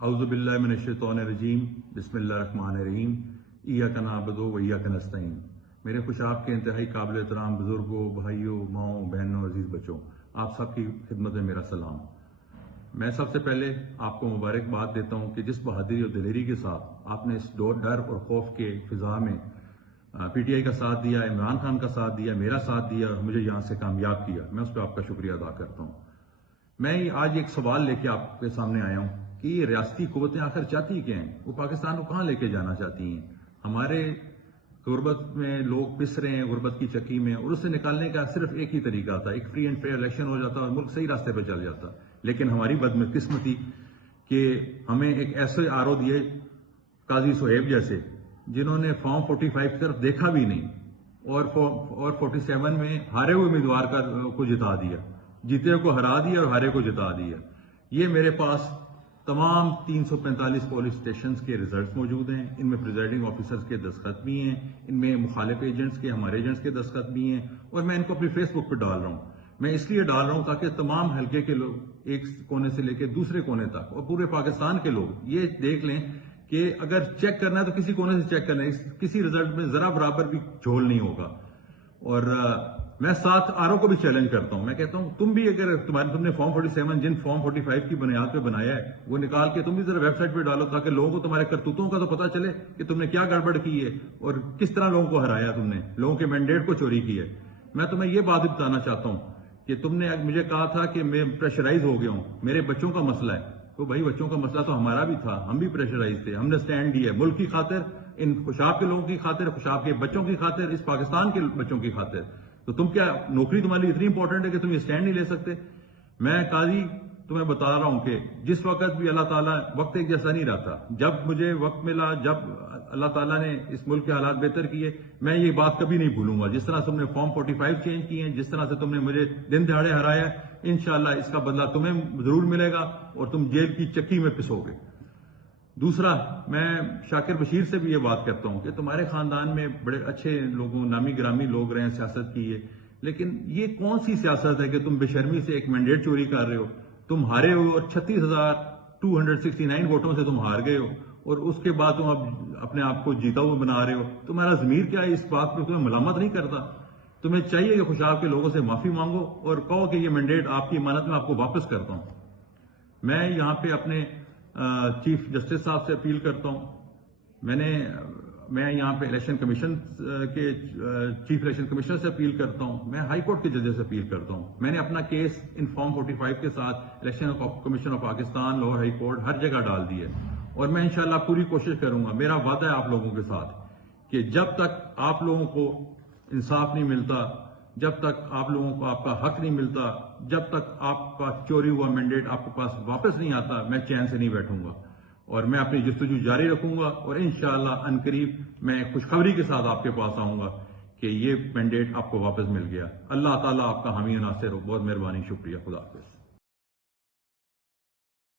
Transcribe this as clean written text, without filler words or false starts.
اعوذ باللہ من الشیطان الرجیم بسم اللہ الرحمن الرحیم ایاک نعبد و ایاک نستعین۔ میرے خوش آپ کے انتہائی قابل احترام بزرگوں، بھائیوں، ماؤں، بہنوں، عزیز بچوں، آپ سب کی خدمت میں میرا سلام۔ میں سب سے پہلے آپ کو مبارکباد دیتا ہوں کہ جس بہادری اور دلیری کے ساتھ آپ نے اس ڈر اور خوف کے فضا میں پی ٹی آئی کا ساتھ دیا، عمران خان کا ساتھ دیا، میرا ساتھ دیا اور مجھے یہاں سے کامیاب کیا، میں اس پہ آپ کا شکریہ ادا کرتا ہوں۔ میں آج ایک سوال لے کے آپ کے سامنے آیا ہوں کہ یہ ریاستی قوتیں آخر چاہتی کیا ہیں؟ وہ پاکستان کو کہاں لے کے جانا چاہتی ہیں؟ ہمارے غربت میں لوگ پس رہے ہیں، غربت کی چکی میں، اور اس سے نکالنے کا صرف ایک ہی طریقہ تھا، ایک فری اینڈ فیئر الیکشن ہو جاتا اور ملک صحیح راستے پہ چل جاتا۔ لیکن ہماری بدقسمتی کہ ہمیں ایک ایسے آر او دیے قاضی صہیب جیسے، جنہوں نے فارم 45 کی طرف دیکھا بھی نہیں اور 47 میں ہارے ہوئے امیدوار کو جتا دیا، جیتے کو ہرا دیا اور ہارے کو جتا دیا۔ یہ میرے پاس تمام 345 پولیس اسٹیشنز کے ریزلٹس موجود ہیں، ان میں پریزائڈنگ آفیسرز کے دستخط بھی ہیں، ان میں مخالف ایجنٹس کے، ہمارے ایجنٹس کے دستخط بھی ہیں، اور میں ان کو اپنی فیس بک پہ ڈال رہا ہوں۔ میں اس لیے ڈال رہا ہوں تاکہ تمام حلقے کے لوگ ایک کونے سے لے کے دوسرے کونے تک اور پورے پاکستان کے لوگ یہ دیکھ لیں کہ اگر چیک کرنا ہے تو کسی کونے سے چیک کرنا ہے، کسی ریزلٹ میں ذرا برابر بھی جھول نہیں ہوگا۔ اور میں ساتھ آرو کو بھی چیلنج کرتا ہوں، میں کہتا ہوں تم بھی اگر تم نے فارم 47 جن فارم 45 کی بنیاد پہ بنایا ہے وہ نکال کے تم بھی ذرا ویب سائٹ پہ ڈالو تاکہ لوگوں کو تمہارے کرتوتوں کا تو پتہ چلے کہ تم نے کیا گڑبڑ کی ہے اور کس طرح لوگوں کو ہرایا، تم نے لوگوں کے مینڈیٹ کو چوری کی ہے۔ میں تمہیں یہ بات بھی بتانا چاہتا ہوں کہ تم نے مجھے کہا تھا کہ میں پریشرائز ہو گیا ہوں، میرے بچوں کا مسئلہ ہے، تو بھائی بچوں کا مسئلہ تو ہمارا بھی تھا، ہم بھی پریشرائز تھے، ہم نے سٹینڈ دیا ملک کی خاطر، ان خوشاب کے لوگوں کی خاطر، خوشاب کے بچوں کی خاطر، اس پاکستان کے بچوں کی خاطر۔ تو تم کیا نوکری تمہارے لیے اتنی امپورٹنٹ ہے کہ تم یہ سٹینڈ نہیں لے سکتے؟ میں قاضی تمہیں بتا رہا ہوں کہ جس وقت بھی اللہ تعالیٰ، وقت ایک جیسا نہیں رہتا، جب مجھے وقت ملا، جب اللہ تعالیٰ نے اس ملک کے حالات بہتر کیے، میں یہ بات کبھی نہیں بھولوں گا۔ جس طرح تم نے فارم 45 چینج کیے ہیں، جس طرح سے تم نے مجھے دن دہاڑے ہرایا، انشاءاللہ اس کا بدلہ تمہیں ضرور ملے گا اور تم جیل کی چکی میں پسو گے۔ دوسرا، میں شاکر بشیر سے بھی یہ بات کرتا ہوں کہ تمہارے خاندان میں بڑے اچھے لوگوں، نامی گرامی لوگ رہے ہیں، سیاست کی ہے، لیکن یہ کون سی سیاست ہے کہ تم بے شرمی سے ایک مینڈیٹ چوری کر رہے ہو؟ تم ہارے ہو اور 36,269 ووٹوں سے تم ہار گئے ہو، اور اس کے بعد تم اب اپنے آپ کو جیتا ہوا بنا رہے ہو۔ تمہارا ضمیر کیا ہے اس بات پہ تمہیں ملامت نہیں کرتا؟ تمہیں چاہیے کہ خوشاب کے لوگوں سے معافی مانگو اور کہو کہ یہ مینڈیٹ آپ کی امانت میں آپ کو واپس کرتا ہوں۔ میں یہاں پہ اپنے چیف جسٹس صاحب سے اپیل کرتا ہوں، میں یہاں پہ الیکشن کمیشن کے چیف الیکشن کمشنر سے اپیل کرتا ہوں، میں ہائی کورٹ کے ججز سے اپیل کرتا ہوں۔ میں نے اپنا کیس ان فارم 45 کے ساتھ election commission of Pakistan, Lahore high court, ہر جگہ ڈال دی ہے، اور میں انشاءاللہ پوری کوشش کروں گا۔ میرا وعدہ ہے آپ لوگوں کے ساتھ کہ جب تک آپ لوگوں کو انصاف نہیں ملتا، جب تک آپ لوگوں کو آپ کا حق نہیں ملتا، جب تک آپ کا چوری ہوا مینڈیٹ آپ کے پاس واپس نہیں آتا، میں چین سے نہیں بیٹھوں گا، اور میں اپنی جستجو جاری رکھوں گا، اور انشاءاللہ عنقریب میں خوشخبری کے ساتھ آپ کے پاس آؤں گا کہ یہ مینڈیٹ آپ کو واپس مل گیا۔ اللہ تعالیٰ آپ کا حامی و ناصر ہو۔ بہت مہربانی، شکریہ، خدا حافظ۔